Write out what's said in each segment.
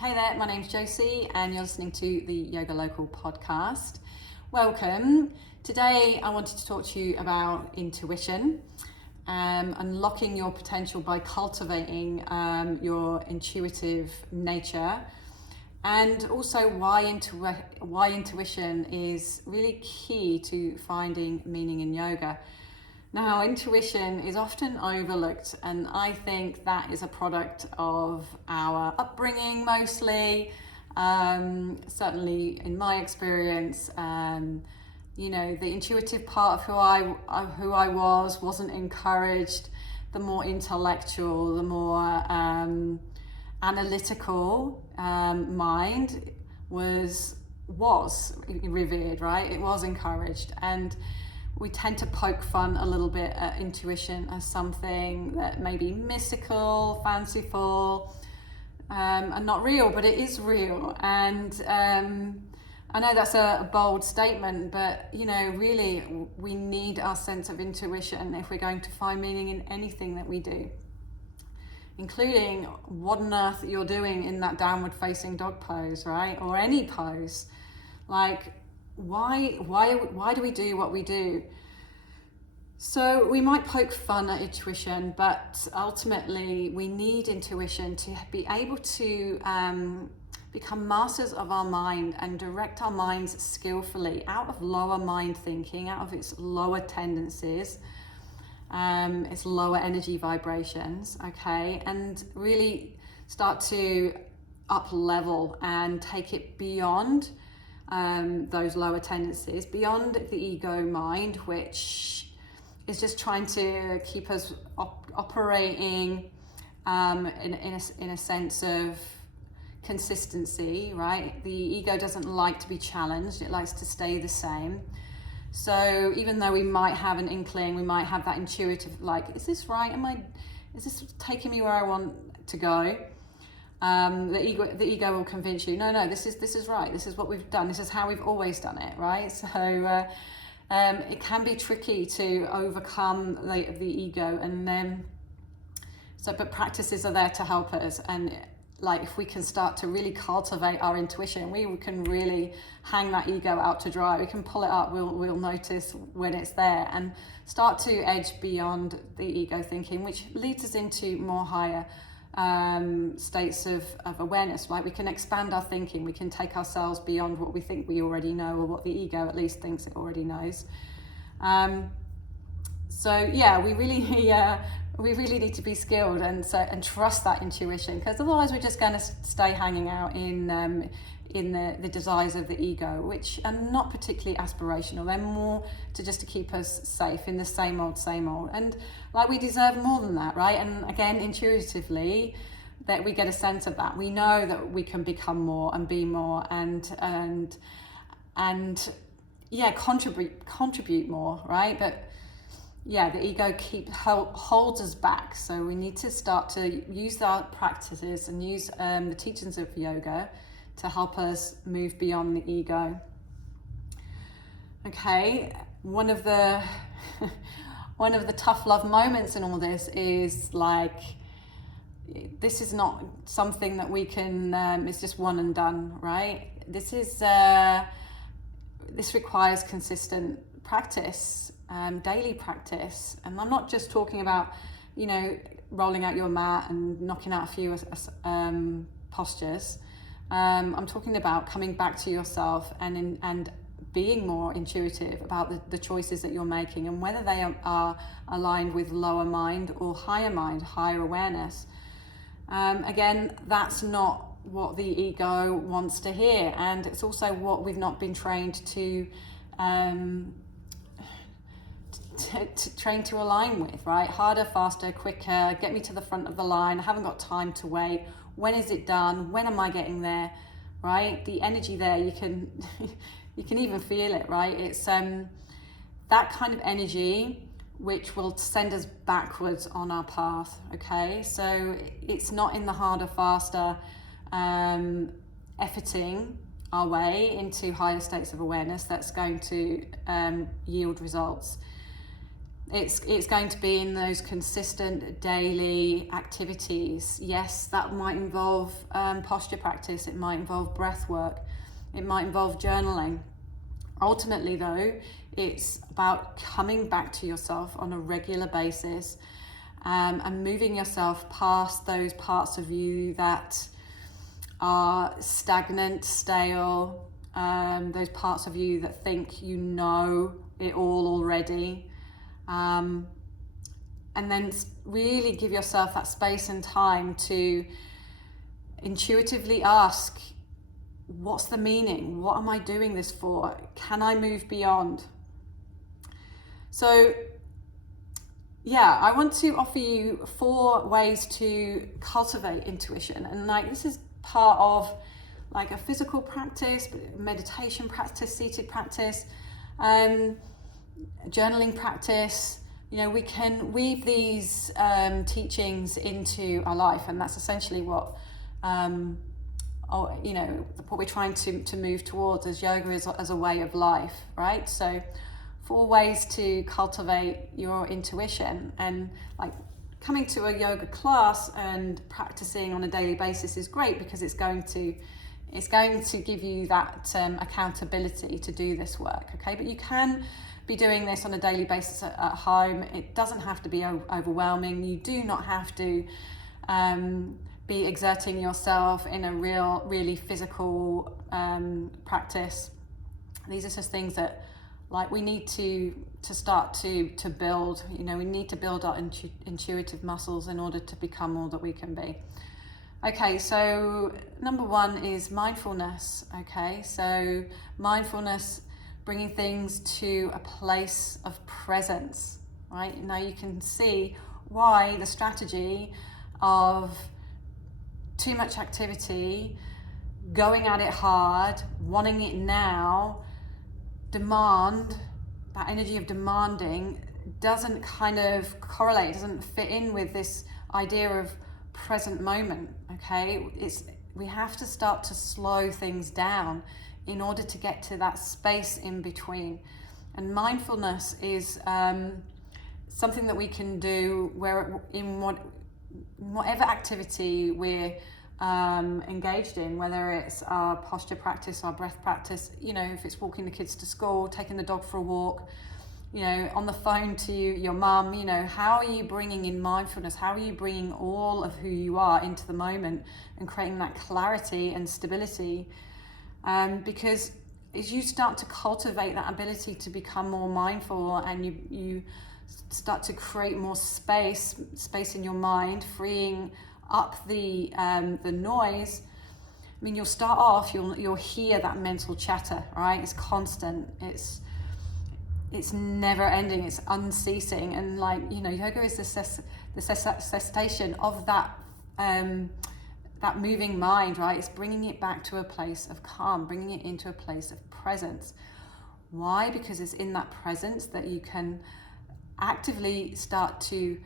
Hey there, my name's Josie and you're listening to the Yoga Local podcast. Welcome. Today I wanted to talk to you about intuition, unlocking your potential by cultivating your intuitive nature, and also why intuition is really key to finding meaning in yoga. Now, intuition is often overlooked, and I think that is a product of our upbringing mostly. Certainly in my experience, the intuitive part of who I wasn't encouraged. The more intellectual, the more analytical mind was revered, right? It was encouraged, and we tend to poke fun a little bit at intuition as something that may be mystical, fanciful, and not real, but it is real. And I know that's a bold statement, but really we need our sense of intuition if we're going to find meaning in anything that we do, including what on earth you're doing in that downward facing dog pose, right? Or any pose. Like, why do we do what we do? So we might poke fun at intuition, but ultimately we need intuition to be able to become masters of our mind and direct our minds skillfully out of lower mind thinking, out of its lower tendencies, its lower energy vibrations, okay, and really start to up level and take it beyond those lower tendencies, beyond the ego mind, which is just trying to keep us operating in a sense of consistency, right? The ego doesn't like to be challenged, it likes to stay the same. So even though we might have an inkling, we might have that intuitive, like, is this right? Is this taking me where I want to go? The ego will convince you, no, this is right. This is what we've done. This is how we've always done it, right? So it can be tricky to overcome the ego, and but practices are there to help us. And like, if we can start to really cultivate our intuition, we can really hang that ego out to dry. We can pull it up. We'll notice when it's there and start to edge beyond the ego thinking, which leads us into more higher states of awareness, right? We can expand our thinking, we can take ourselves beyond what we think we already know, or what the ego at least thinks it already knows. We really need to be skilled and trust that intuition, because otherwise we're just going to stay hanging out in the desires of the ego, which are not particularly aspirational. They're more to keep us safe in the same old, and like, we deserve more than that, right? And again, intuitively, that we get a sense of that. We know that we can become more and be more and contribute more, right? But the ego holds us back. So we need to start to use our practices and use the teachings of yoga to help us move beyond the ego. Okay, one of the tough love moments in all this is, like, this is not something that we can, it's just one and done, right? This requires consistent practice, daily practice. And I'm not just talking about, rolling out your mat and knocking out a few postures. I'm talking about coming back to yourself and being more intuitive about the choices that you're making, and whether they are aligned with lower mind or higher mind, higher awareness. Again, that's not what the ego wants to hear, and it's also what we've not been trained to train to align with, right? Harder, faster, quicker, get me to the front of the line. I haven't got time to wait. When is it done? When am I getting there? Right? The energy there, you can you can even feel it, right? It's that kind of energy which will send us backwards on our path. Okay, so it's not in the harder, faster, efforting our way into higher states of awareness that's going to yield results. It's going to be in those consistent daily activities. Yes, that might involve posture practice, it might involve breath work, it might involve journaling. Ultimately though, it's about coming back to yourself on a regular basis, and moving yourself past those parts of you that are stagnant, stale, those parts of you that think you know it all already. And then really give yourself that space and time to intuitively ask, what's the meaning? What am I doing this for? Can I move beyond? So yeah, I want to offer you 4 ways to cultivate intuition. And this is part of a physical practice, meditation practice, seated practice, journaling practice. We can weave these teachings into our life, and that's essentially what what we're trying to move towards as yoga as a way of life, right? So 4 ways to cultivate your intuition. And coming to a yoga class and practicing on a daily basis is great, because it's going to give you that accountability to do this work, okay? But you can be doing this on a daily basis at home. It doesn't have to be overwhelming. You do not have to be exerting yourself in a really physical practice. These are just things that we need to start to build. We need to build our intuitive muscles in order to become all that we can be. Okay, so number 1 is mindfulness. Okay, so mindfulness, bringing things to a place of presence, right? Now you can see why the strategy of too much activity, going at it hard, wanting it now, that energy of demanding doesn't kind of correlate, doesn't fit in with this idea of present moment, okay? We have to start to slow things down in order to get to that space in between. And mindfulness is something that we can do whatever activity we're engaged in, whether it's our posture practice, our breath practice, if it's walking the kids to school, taking the dog for a walk, on the phone to your mum, how are you bringing in mindfulness? How are you bringing all of who you are into the moment and creating that clarity and stability? Because as you start to cultivate that ability to become more mindful, and you start to create more space in your mind, freeing up the noise, you'll start off, you'll hear that mental chatter, right? It's constant, it's never ending, it's unceasing. And yoga is the cessation of that moving mind, right? It's bringing it back to a place of calm, bringing it into a place of presence. Why? Because it's in that presence that you can actively start to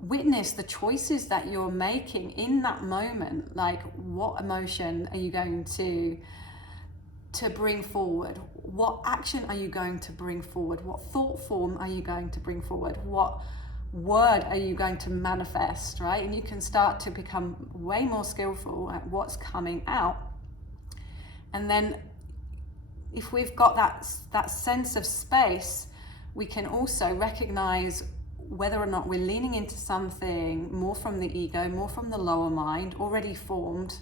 witness the choices that you're making in that moment. What emotion are you going to bring forward? What action are you going to bring forward? What thought form are you going to bring forward? What word are you going to manifest, right? And you can start to become way more skillful at what's coming out. And then if we've got that sense of space, we can also recognize whether or not we're leaning into something more from the ego, more from the lower mind, already formed,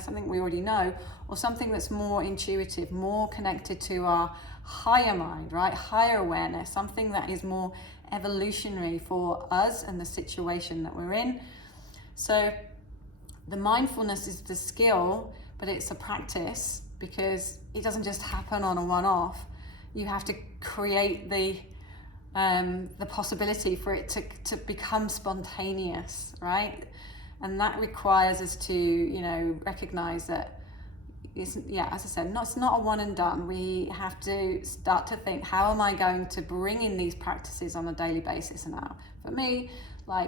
something we already know, or something that's more intuitive, more connected to our higher mind, right? Higher awareness, something that is more evolutionary for us and the situation that we're in. So the mindfulness is the skill, but it's a practice, because it doesn't just happen on a one-off. You have to create the possibility for it to become spontaneous, right? And that requires us to, recognize that it's, as I said, it's not a one and done. We have to start to think, how am I going to bring in these practices on a daily basis? And now, for me,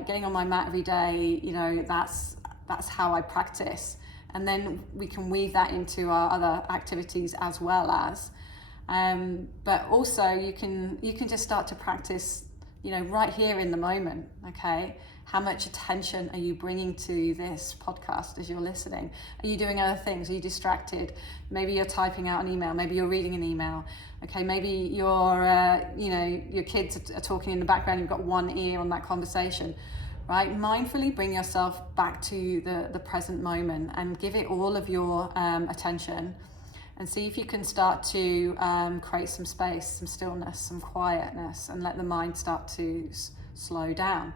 getting on my mat every day, that's how I practice. And then we can weave that into our other activities as well as. But also you can just start to practice right here in the moment, okay? How much attention are you bringing to this podcast as you're listening? Are you doing other things? Are you distracted? Maybe you're typing out an email. Maybe you're reading an email. Okay, maybe your kids are talking in the background. You've got one ear on that conversation, right? Mindfully bring yourself back to the present moment and give it all of your attention, and see if you can start to create some space, some stillness, some quietness, and let the mind start to slow down.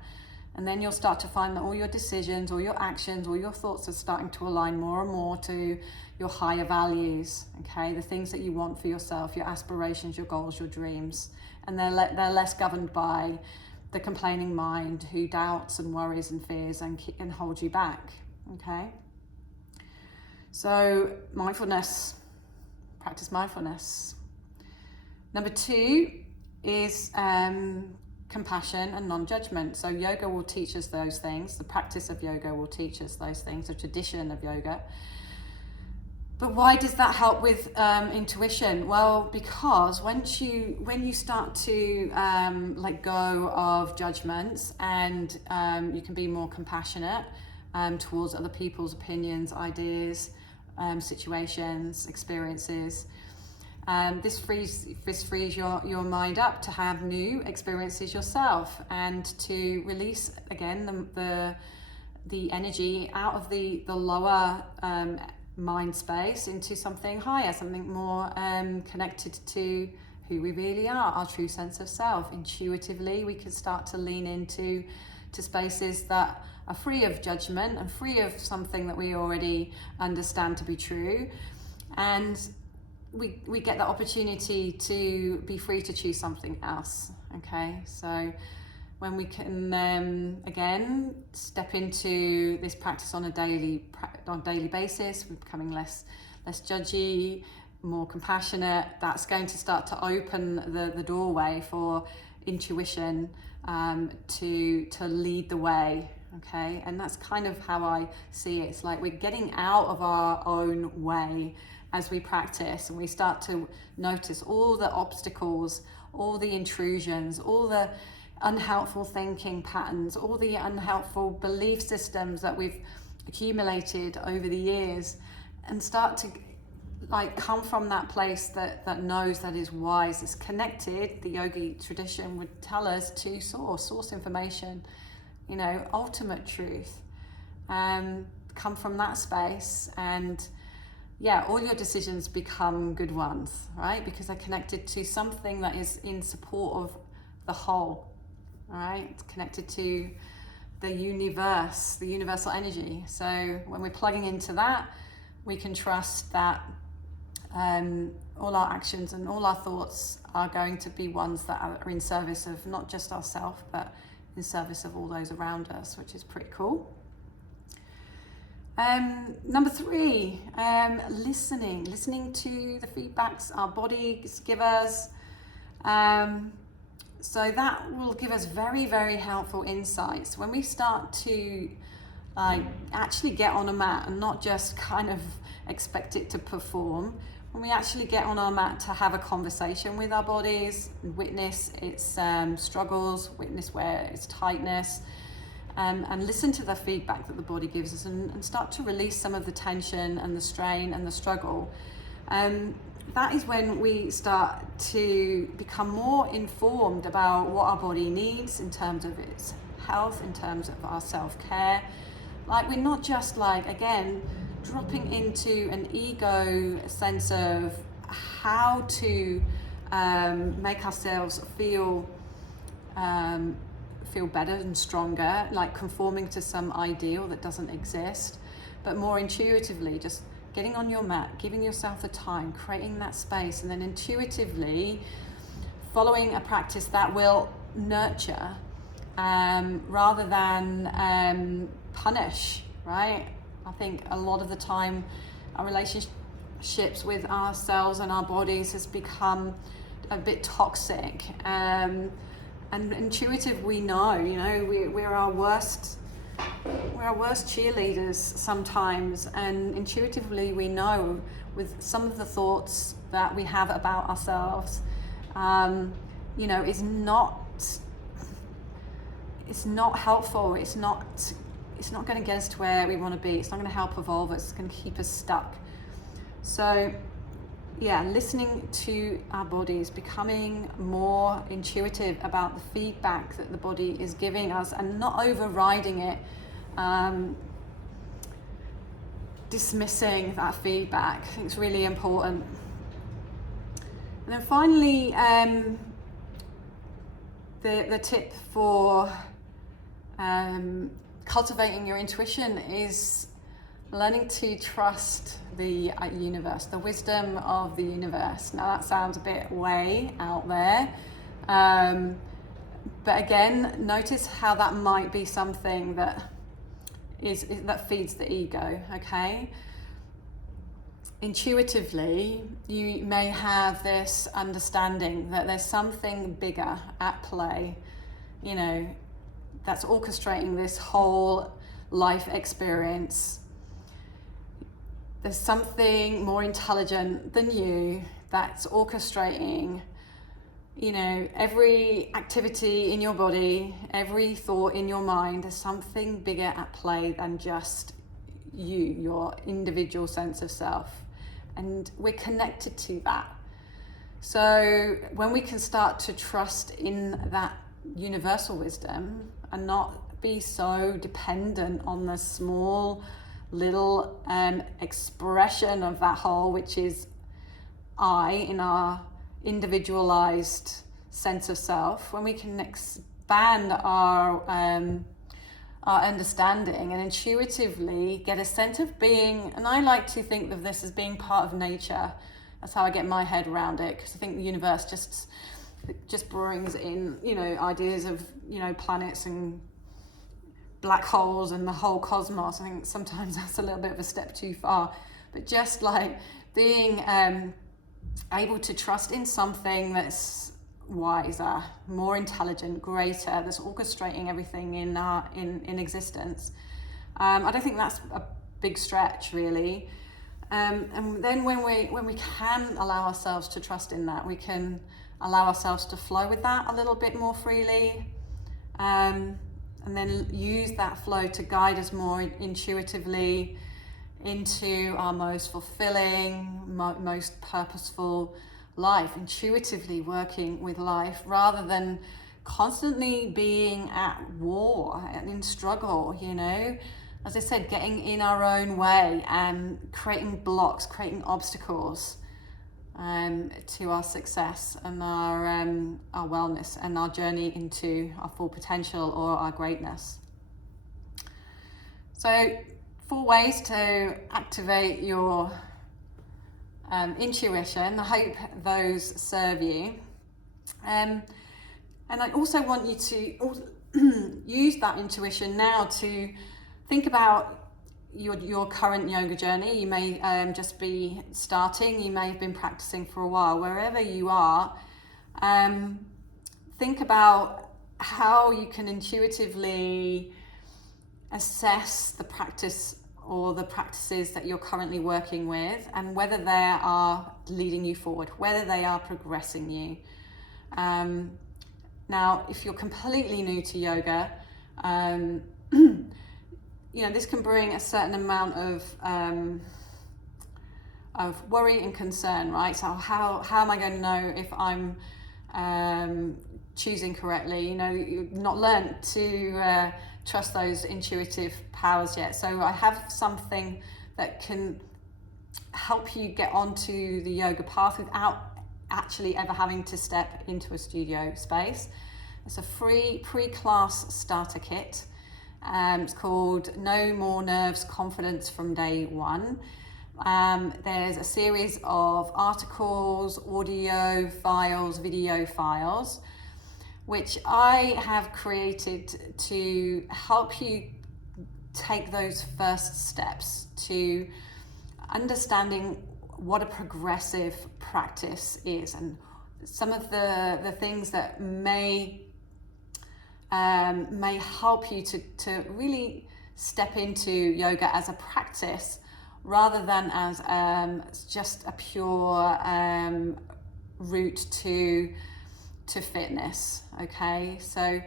And then you'll start to find that all your decisions, all your actions, all your thoughts are starting to align more and more to your higher values, okay? The things that you want for yourself, your aspirations, your goals, your dreams. And they're less governed by the complaining mind who doubts and worries and fears and holds you back, okay? So mindfulness, practice mindfulness. Number 2 is compassion and non-judgment. So yoga will teach us those things. The practice of yoga will teach us those things, the tradition of yoga. But why does that help with intuition? Well, because when you start to let go of judgments, and you can be more compassionate towards other people's opinions, ideas, situations, experiences. This frees your mind up to have new experiences yourself, and to release again the energy out of the lower mind space into something higher, something more connected to who we really are, our true sense of self. Intuitively, we can start to lean into spaces that are free of judgment and free of something that we already understand to be true, and we get the opportunity to be free to choose something else, okay? So when we can again step into this practice on a daily basis, we're becoming less judgy, more compassionate. That's going to start to open the doorway for intuition to lead the way, okay? And that's kind of how I see it. It's like we're getting out of our own way as we practice, and we start to notice all the obstacles, all the intrusions, all the unhelpful thinking patterns, all the unhelpful belief systems that we've accumulated over the years, and start to come from that place that knows, that is wise, is connected. The yogi tradition would tell us to source information, ultimate truth, come from that space, and all your decisions become good ones, right? Because they're connected to something that is in support of the whole, right? It's connected to the universe, the universal energy. So when we're plugging into that, we can trust that all our actions and all our thoughts are going to be ones that are in service of not just ourselves, but in service of all those around us, which is pretty cool. Number 3, listening to the feedbacks our bodies give us. So that will give us very, very helpful insights when we start to actually get on a mat and not just kind of expect it to perform. When we actually get on our mat to have a conversation with our bodies, witness its struggles, witness where its tightness, and listen to the feedback that the body gives us, and start to release some of the tension and the strain and the struggle. That is when we start to become more informed about what our body needs in terms of its health, in terms of our self-care. We're not just again, dropping into an ego sense of how to make ourselves feel better and stronger, conforming to some ideal that doesn't exist, but more intuitively just getting on your mat, giving yourself the time, creating that space, and then intuitively following a practice that will nurture rather than punish, right? I think a lot of the time our relationships with ourselves and our bodies has become a bit toxic. And intuitive, we know, we're our worst cheerleaders sometimes, and intuitively we know with some of the thoughts that we have about ourselves, is not it's not helpful. It's not going to get us to where we want to be. It's not going to help evolve us. It's going to keep us stuck. So yeah, listening to our bodies, becoming more intuitive about the feedback that the body is giving us and not overriding it, dismissing that feedback. I think it's really important. And then finally, the tip for cultivating your intuition is learning to trust the universe, the wisdom of the universe. Now that sounds a bit way out there, but again, notice how that might be something that that feeds the ego. Okay, intuitively, you may have this understanding that there's something bigger at play, you know, that's orchestrating this whole life experience. There's something more intelligent than you that's orchestrating, you know, every activity in your body, every thought in your mind. There's something bigger at play than just you, your individual sense of self. And we're connected to that. So when we can start to trust in that universal wisdom and not be so dependent on the small little expression of that whole, which is I, in our individualized sense of self, when we can expand our understanding and intuitively get a sense of being, and I like to think of this as being part of nature. That's how I get my head around it, because I think the universe just brings in, you know, ideas of, you know, planets and black holes and the whole cosmos. I think sometimes that's a little bit of a step too far, but just like being able to trust in something that's wiser, more intelligent, greater, that's orchestrating everything in existence. I don't think that's a big stretch, really. And then when we can allow ourselves to trust in that, we can allow ourselves to flow with that a little bit more freely. And then use that flow to guide us more intuitively into our most fulfilling, most purposeful life, intuitively working with life rather than constantly being at war and in struggle, you know. As I said, getting in our own way and creating blocks, creating obstacles to our success and our wellness and our journey into our full potential or our greatness. So 4 ways to activate your intuition. I hope those serve you. And I also want you to use that intuition now to think about your current yoga journey. You may just be starting, you may have been practicing for a while. Wherever you are, think about how you can intuitively assess the practice or the practices that you're currently working with and whether they are leading you forward, whether they are progressing you. Now, if you're completely new to yoga, you know, this can bring a certain amount of worry and concern, right? So how am I going to know if I'm choosing correctly? You know, you've not learned to trust those intuitive powers yet. So I have something that can help you get onto the yoga path without actually ever having to step into a studio space. It's a free pre-class starter kit. It's called No More Nerves, Confidence from Day One. There's a series of articles, audio files, video files, which I have created to help you take those first steps to understanding what a progressive practice is and some of the things that may help you to really step into yoga as a practice rather than as just a pure route to fitness. Okay, so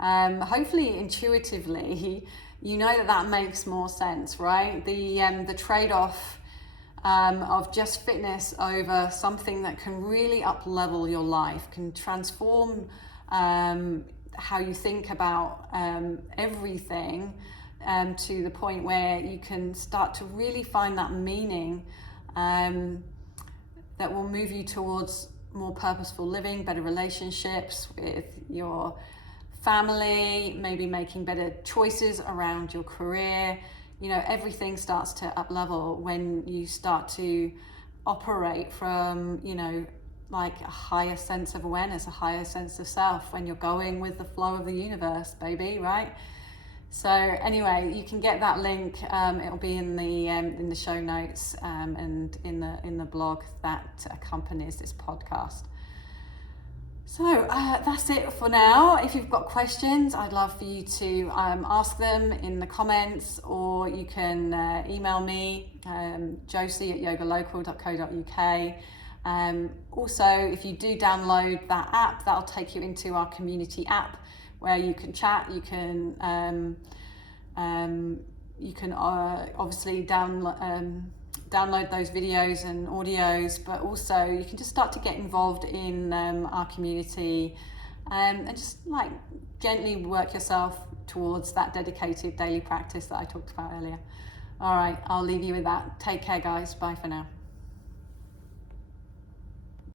hopefully intuitively, you know that that makes more sense, right? The trade-off of just fitness over something that can really up-level your life, can transform how you think about everything, to the point where you can start to really find that meaning that will move you towards more purposeful living, better relationships with your family, maybe making better choices around your career. You know, everything starts to up level when you start to operate from, you know, like a higher sense of awareness, a higher sense of self, when you're going with the flow of the universe, baby, right? So anyway, you can get that link. It'll be in the show notes, and in the blog that accompanies this podcast. So that's it for now. If you've got questions, I'd love for you to ask them in the comments, or you can email me, josie@yogalocal.co.uk. Also, if you do download that app, that'll take you into our community app, where you can chat, you can obviously download those videos and audios, but also you can just start to get involved in our community, and just like gently work yourself towards that dedicated daily practice that I talked about earlier. All right, I'll leave you with that. Take care, guys. Bye for now.